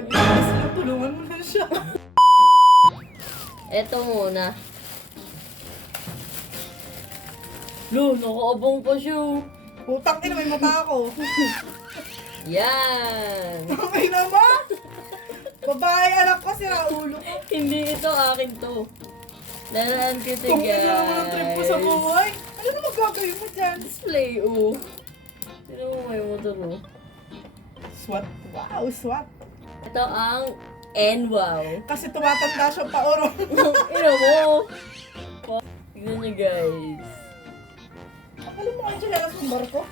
Bilis lang, tulungan mo na siya. Eto muna. Lo, nakaabang pa siya. Putang ina, may mata ako. Yan. Okay naman. Babae, anak ko, sira ulo ko. Hindi ito, akin to. Nalaan ko ito, Kung isa mo ng trip ko sa guys. buhay. Ano na magagawin mo dyan? Display, oh. Sino mo may motor, oh. SWAT. Wow, SWAT. Ito ang N-Wow. Kasi tumatanda siya pa oro. Ino mo. Tignan nyo, guys. Akala mo kayo chinelas ng barko?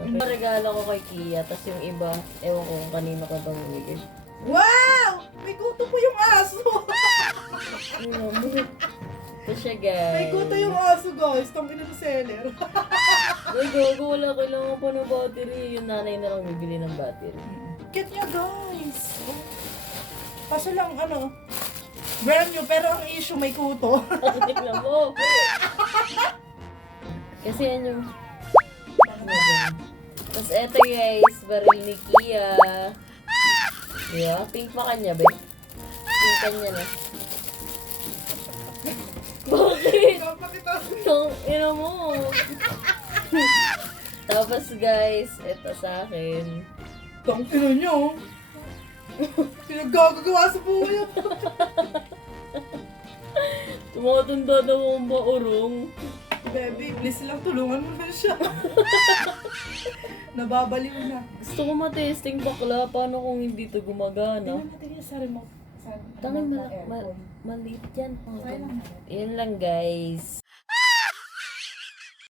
Ito regalo ko kay Kia, tapos yung iba, ewan ko kung kanino ko bang bigay. Wow! May kuto po yung aso. Ino mo. Ito siya, guys. May kuto yung aso, guys. Tangin ng seller. Ay, gago, wala. Kailangan pa ng battery. Yung nanay na lang bibili ng battery. Cute niya, guys. Kaso lang, ano, brand new, pero ang issue may kuto. Tignan mo. Kasi yan yung... Tapos eto guys, baril ni Kia. Diba? Pink pa kanya, be? Pink kanya na. Bakit? Itong, ina mo. Tapos guys, eto sa akin. Tangin niyo. Pinaggagawa sa buhay. Tumatanda daw ang baurong. Baby, please lang, tulungan mo na siya. Nababaliw na. Gusto ko matesting bakla. Paano kung hindi to gumagana? Tingnan natin yung sa remote. Tangin maliit yan. Yun lang guys.